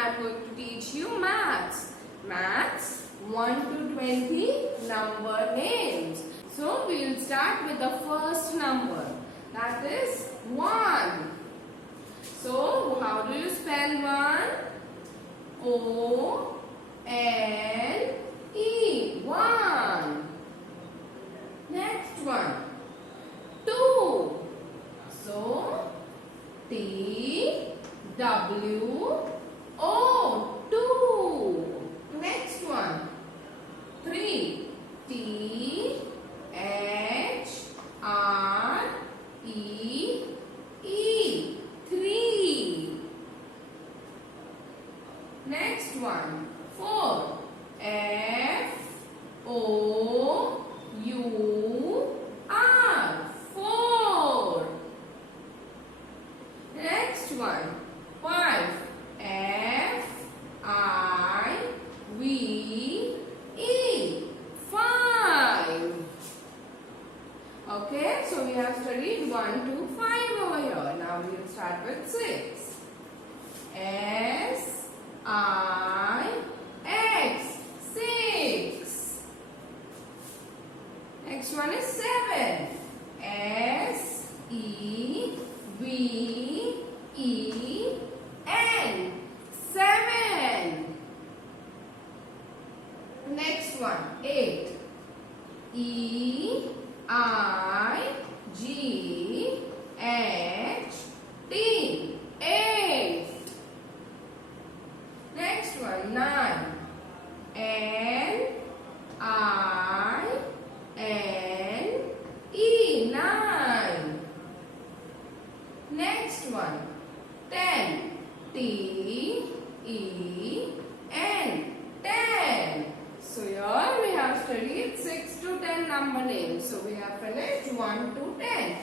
I am going to teach you maths. Maths 1 to 20 number names. So we will start with the first number, that is 1. So how do you spell 1? O-N-E, 1. Next one, 2. So T-W-O, 2. Next one, 3. T-H-R-E-E, 3. Next one, 4. F-O-U-R, 4. Next one, 5. F-I-V-E, 5. Okay, so we have studied 1 to 5 over here. Now we will start with 6. S-I-X, 6. Next one is 7. S-E-V-E-N, 7. Next one, 8. E-I-G-H-T, 8. Next one, 9. N-I-N-E, 9. Next one, 10. T-E-N, 10. So here we have studied 6 to 10 number names. So we have finished 1 to 10.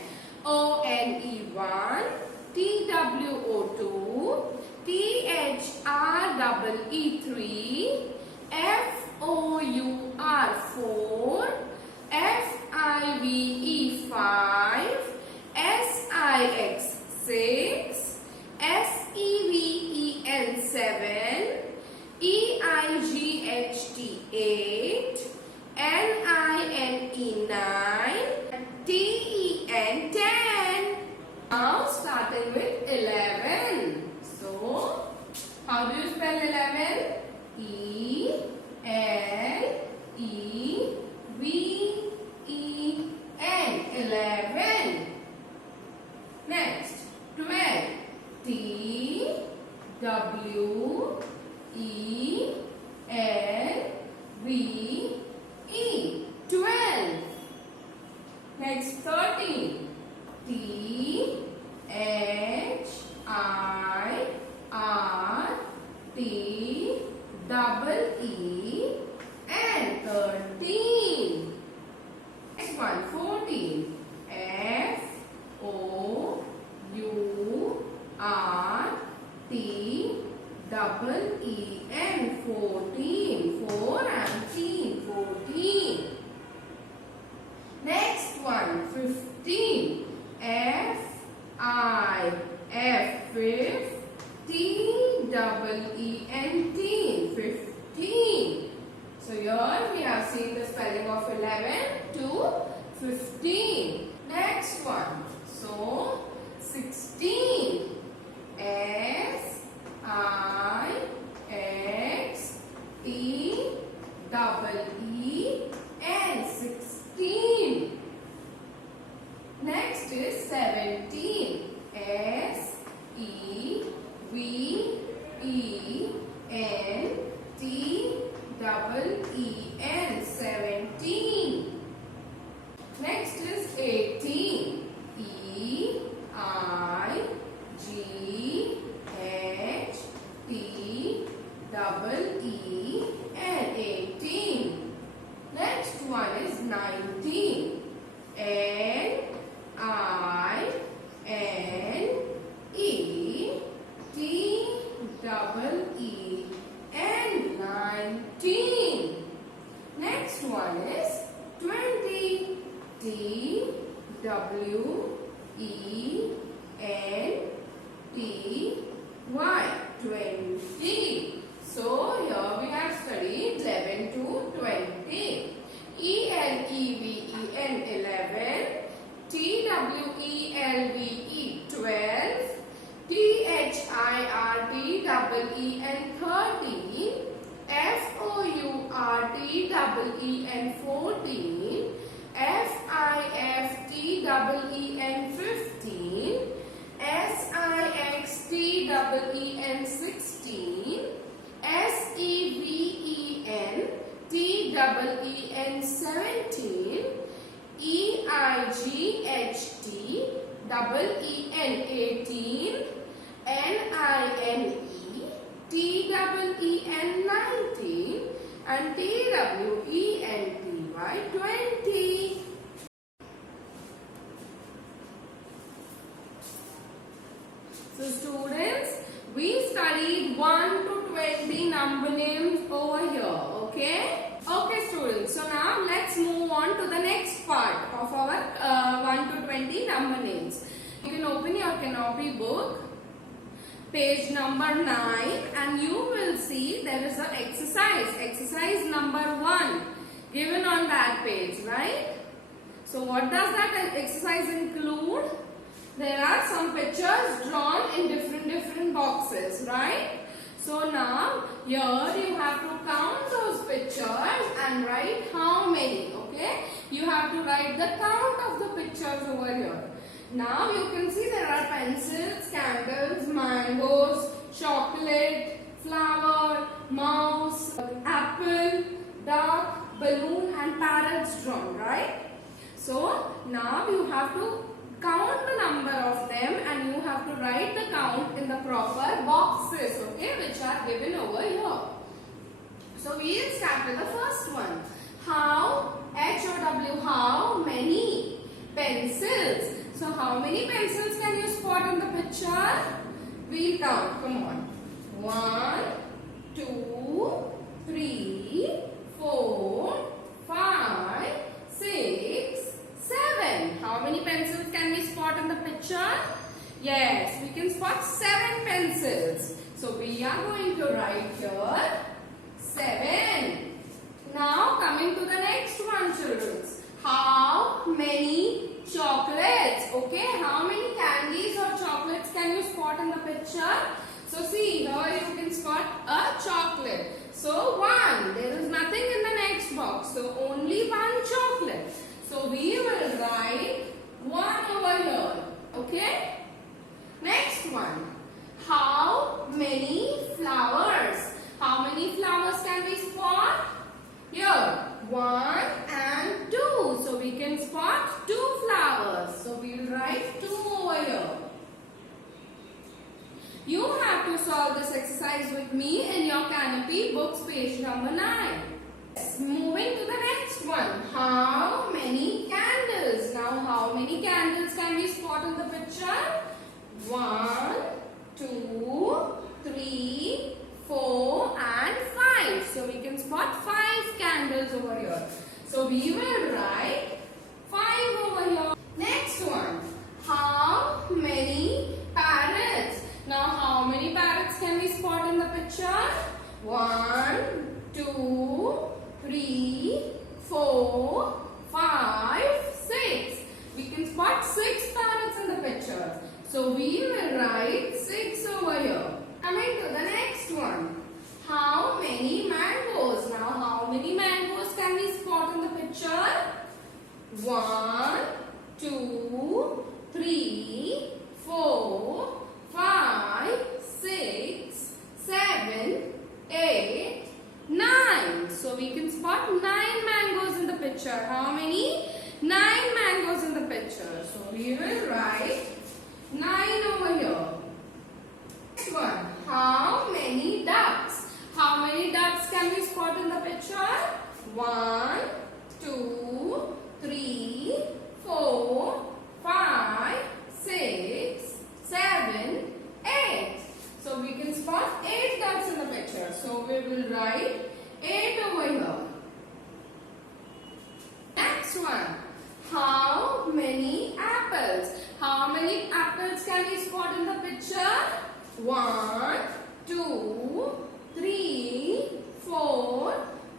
O-N-E, 1. T-W-O, 2. T-H-R-E-E, 3. F-O-U-R, 4. F-I-V-E, 5. S-I-X, 6. S-E-V-E-N, 7. E-I-G-H-T, 8. N-I-N-E, 9. T-E-N, 10. Now starting with 11. So, how do you spell 11? E-L-E-V-E-N, 11. Next, 12. T-W-E-L-V-E, 12. Next, 13. T-H-I-R-T-E-E-N, 13. Next one, 14. F-O-U-R-T-E-E-N, 14. 4 and teen, 14. Next one, 15. F-I-F, T-E-E-N, teen, 15. So here we have seen the spelling of 11 to 15. Next one, so 16. S-I-X-T-E-E-N, 16. Next is 17. S-E-V-E-N-T-E-E-N, 17. Next is 18. E-I-G-H-T-E-E-N, 18. Next one is 19. N-I-N-E-T-E-E-N, 19. Next one is 20. T-W-E-N-T-Y, 20. F-O-U-R-T-E-N 13, F-O-U-R-T-E-E-N 14, F-I-F-T-E-E-N 15, S-I-X-T-E-E-N 16, S-E-V-E-N-T-E-E-N 17, E-I-G-H-T-E-E-N 18, N-I-N-E-T-E-E-N 19, and T-W-E-N-T-Y 20. So students, we studied 1 to 20 number names over here, okay? Okay students, so now let's move on to the next part of our 1 to 20 number names. You can open your Canopy book, page number 9, and you will see there is an exercise number 1 given on that page, right? So what does that exercise include? There are some pictures drawn in different boxes, right? So now here you have to count those pictures and write how many, okay? You have to write the count of the pictures over here. Now you can see there are pencils, candles, mangoes, chocolate, flower, mouse, apple, duck, balloon and parrots drawn, right? So now you have to count the number of them and you have to write the count in the proper boxes, okay, which are given over here. So we will start with the first one. How, H-O-W, how many pencils? So how many pencils can you spot in the picture? We'll count, come on. 1, 2, 3, 4, 5, 6, 7. How many pencils can we spot in the picture? Yes, we can spot 7 pencils. So we are going to write here 7. Now coming to the next one, children. How many chocolates? Okay, how many candies or chocolates can you spot in the picture? So see, here you can spot a chocolate. So 1. There is nothing in the next box. So only 1 chocolate. So we will write 1 over here. Okay? Next one. How many flowers? How many flowers can we spot? Here, 1 and 2. So we can spot 2 flowers. So we will write 2 over here. You have to solve this exercise with me in your Canopy books, page number 9. Moving to the next one. How many candles? Now how many candles can we spot in the picture? 1, 2, 3, 4 and 5. So we can spot 5 candles over here. So we will write 5 over here. Next one. How many parrots? Now how many parrots can we spot in the picture? 1, 2, 3, 4, 5, 6. We can spot 6 parrots in the picture. So we will write 6 over here. Coming to the next one. How many mangoes? Now how many mangoes can we spot in the picture? 1, 2, 3, 4, 5, 6, 7, 8, 9. So we can spot 9 mangoes in the picture. How many? 9 mangoes in the picture. So we will write 9 over here. Next one. How many ducks? How many ducks can we spot in the picture? 1, 2, 3, 4, 5, 6, 7, 8. So we can spot 8 ducks in the picture. So we will write 8 over here. Next one. How many apples? How many apples can we spot in the picture? 1, 2, 3, 4,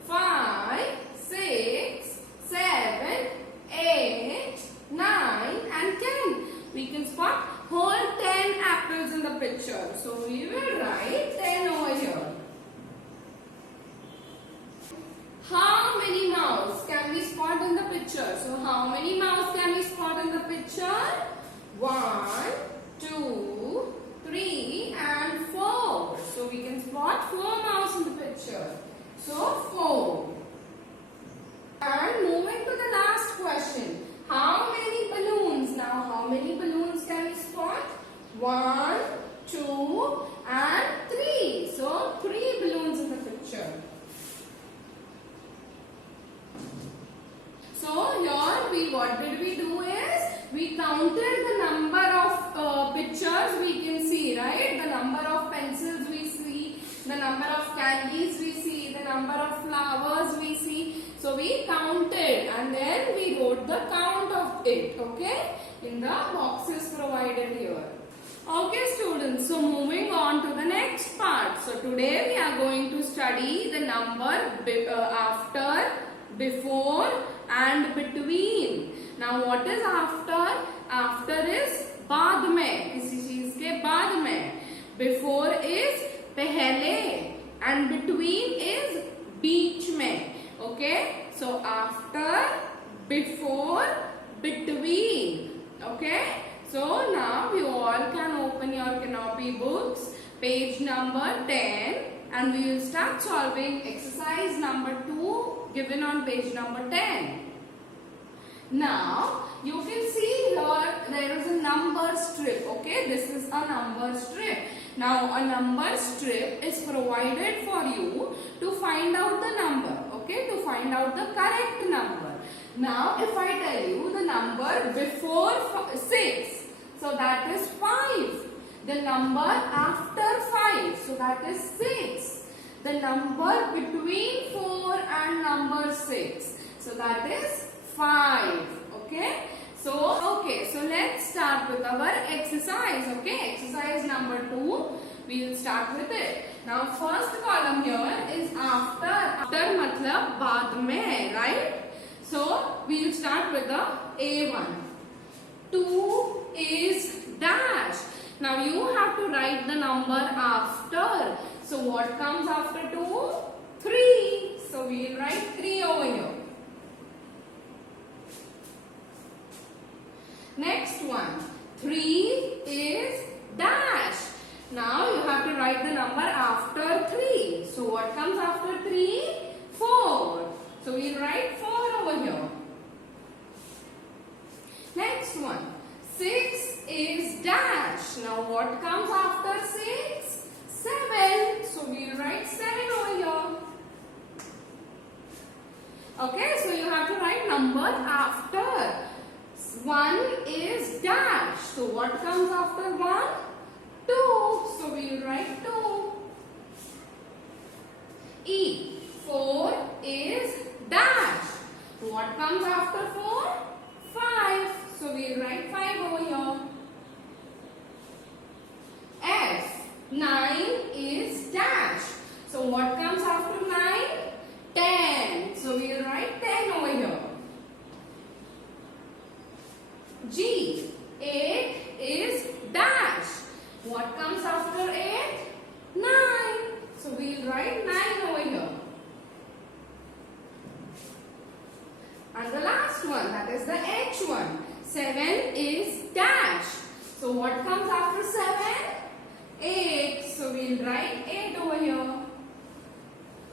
5, 6, 7, 8, 9 and 10. We can spot whole 10 apples in the picture. So we will write 10 over here. So 4. And moving to the last question. How many balloons? Now how many balloons can we spot? 1, 2 and 3. So 3 balloons in the picture. So here what did we do is we counted the number of pictures we can see, right? The number of pencils we see, the number of candies we see, the number of flowers we see. So we counted and then we wrote the count of it, okay, in the boxes provided here. Okay students, so moving on to the next part. So today we are going to study the number after, before and between. Now what is after? After is बाद में, किसी चीज के बाद में. Before is पहले and between is बीच में. Okay, so after, before, between. Okay, so now you all can open your canopy books, page number 10, and we will start solving exercise number 2 given on page number 10. Now you can see here there is a number strip. Okay, this is a number strip. Now a number strip is provided for you to find out the number. Okay, to find out the correct number. Now if I tell you the number before 6, so that is 5. The number after 5, so that is 6. The number between 4 and number 6, so that is 5. Okay, so let's start with our exercise. Okay, exercise number 2, we will start with it. Now first column here is after. After matlab baad mein, right? So we will start with the A1. 2 is dash. Now you have to write the number after. So what comes after 2? 3. So we will write 3 over here. Next one. 3 is dash. Now you have to write the number after 3. So what comes after 3? 4. So we will write 4 over here. Next one. 6 is dash. Now what comes after 6? 7. So we will write 7 over here. Okay, so you have to write number after. 1 is dash. So what comes after 1? 2. So we will write 2. E. 4 is dash. What comes after 4? 5. So we will write 5 over here. F. 9 is dash. So what comes after 9? 10. So we will write 10 over here. G. 8 is dash. What comes after 8? 9. So we will write 9 over here. And the last one, that is the H1. 7 is dash. So what comes after 7? 8. So we will write 8 over here.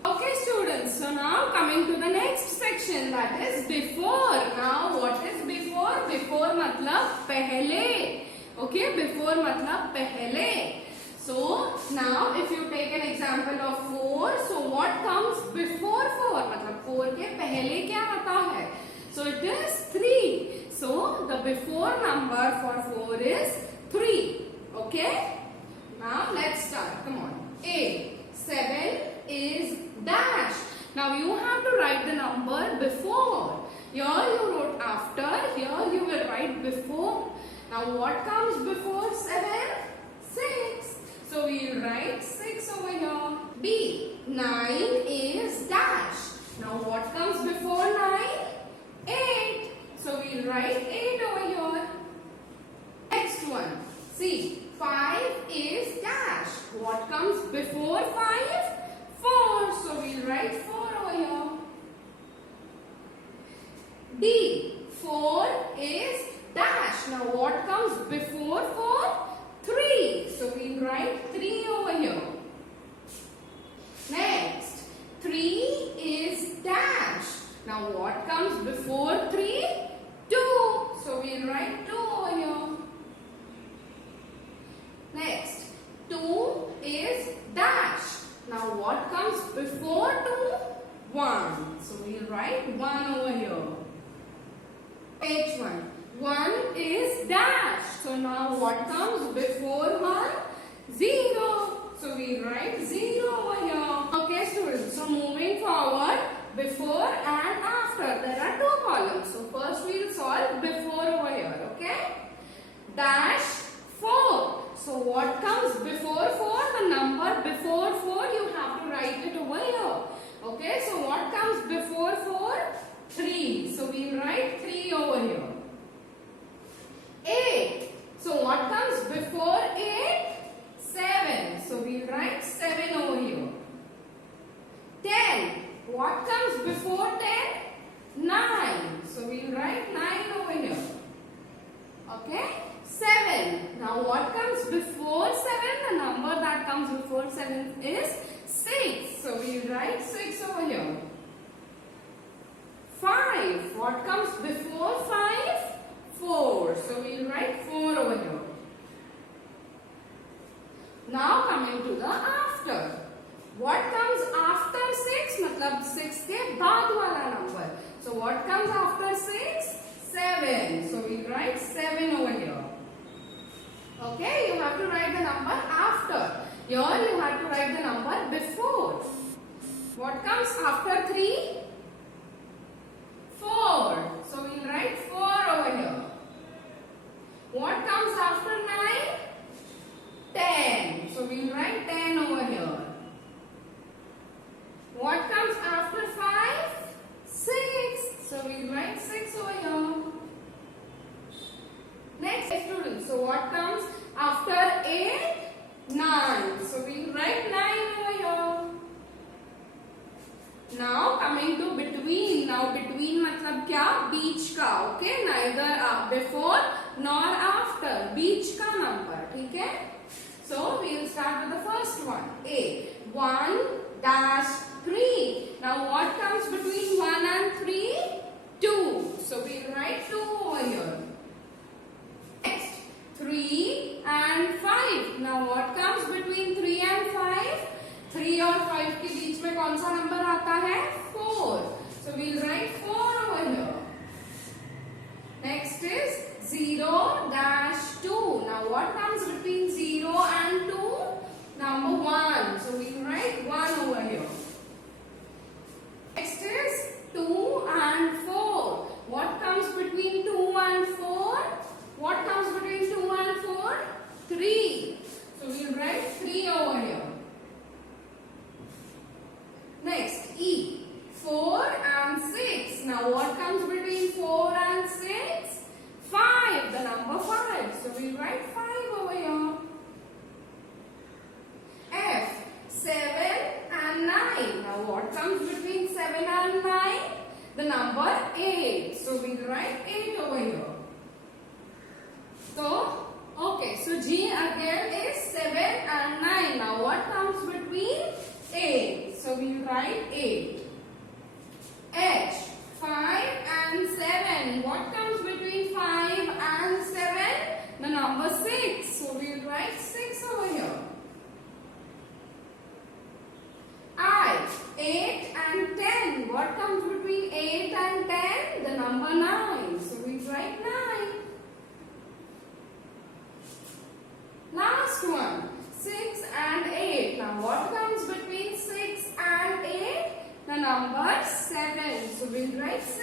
Okay students, so now coming to the next section, that is before. Now what is before? Before matlab pehle. Okay, before matlab pehle. So now if you take an example of 4, so what comes before 4? Matlab 4 ke pehle kya aata hai? So it is 3. So the before number for 4 is 3. Okay. Now let's start. Come on. A. 7 is dash. Now you have to write the number before. Here you wrote after. Here you will write before. Now what comes before 7? 6. So we will write 6 over here. B. 9 is dash. Now what comes before 9? 8. So we will write 8 over here. Next one. C. 5 is dash. What comes before 5? 4. So we will write 4 over here. D. 4 is dash. Now what comes before 4? 3. So we will write 3 over here. Next. 3 Now what comes before 3? 2. So we'll write 2 over here. Next, 2 is dash. Now what comes before 2? 1. So we'll write 1 over here. CH-1. 1 is dash. So now what comes before 1? 0. So we write 0 over here. Okay students, so moving forward, before and after. There are two columns. So first we will solve before over here. Okay? Dash 4. So what comes before 4? The number before 4 you have to write it over here. Okay? So what comes before 4? 3. So we will write 3 over here. 8. So what comes before 8? 7. So we will write 7 over here. 10. What comes before 10? 9. So we will write 9 over here. Okay? 7. Now what comes before 7? The number that comes before 7 is 6. So we will write 6 over here. 5. What comes before 5? 4. So we will write 4 over here. Now coming to the after. What comes after 6? मतलब 6 के बाद वाला number. So what comes after 6? 7. So we write 7 over here. Okay, you have to write the number after. Here you have to write the number before. What comes after 3? 4. So we write 4 over here. What comes after 9? 10. So we write 10 over here. What comes after 5? 6. So we write 6 over here. Next students, so what comes after 8? 9. So we write 9 over here. Now coming to between. Now between मतलब क्या? बीच का. Okay, neither before nor after. बीच का number. ठीक है? So we will start with the first one. A. 1 dash 3. Now what comes between 1 and 3? 2. So we will write 2 over here. Next, 3 and 5. Now what comes between 3 and 5? 3 और 5 के बीच में कौन सा number आता है? 4. So we will write 4 over here. Next is 0 dash 2. Now what comes between 0 and 2? Number 1. So we will write 1 over here. Next is 2 and 4. What comes between 2 and 4? What comes between 2 and 4? 3. So we will write 3 over here. Next, E. 4 and 6. Now what comes between 4 and 6? 5. The number 5. So we will write 5 over here. F. 7 and 9. Now what comes between 7 and 9? The number 8. So we will write 8 over here. So, okay. So G again is 7 and 9. Now what comes between 8? So we will write 8. H. 5 and 7. What comes between 5 and 7? The number 6. So we will write 6 over here. I. 8 and 10. What comes between 8 and 10? The number 9. So we write 9. Last one. 6 and 8. Now what comes between 6 and 8? The number 7. So we'll write 7.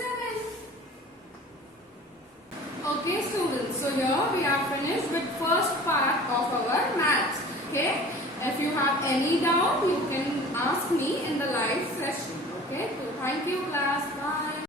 Okay students, so here we are finished with first part of our maths. Okay, if you have any doubt,